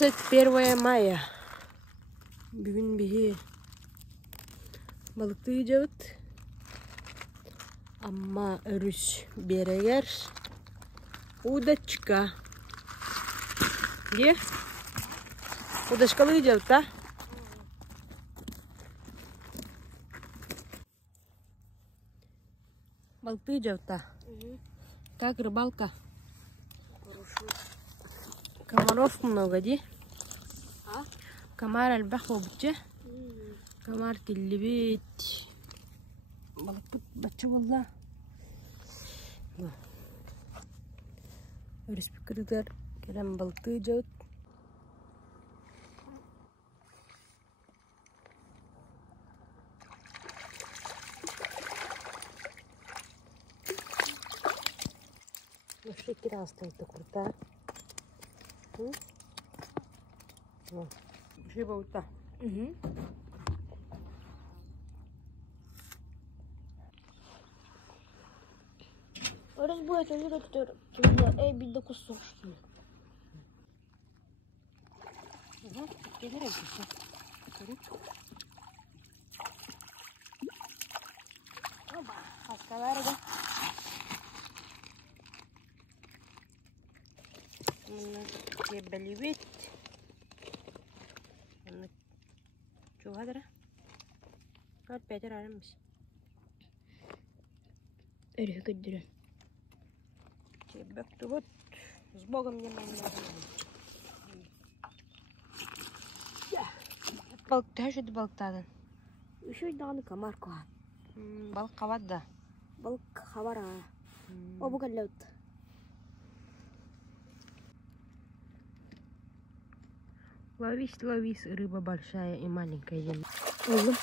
21 мая. Бүгін бігі балықты жауыт. Амма өріс берегер. Удочка. Где? Удочкалы жауыт, да? Балықты жауыт, да? Как рыбалка? Хорошо. Комаров много, ди? А? Комар البحر بتجه كمار اللي بيت بلقط بتشو والله ورس بكردر كلام بلطي جوت مش كده اصلا تكرتها مش بوتا Разбойте, не доктор. Эй, беда кусок. Оба, хаскаларга. Кебелевит. Чего هذا؟ قاعد بيعتر على مش. Эх, кадра. Тебе тут с Богом не могу. Балк, что ты балктадın? Еще даны комарку. Балк кавадда. Балк хавара. О, бугалет. Ловись, ловись, рыба большая и маленькая. Узлом.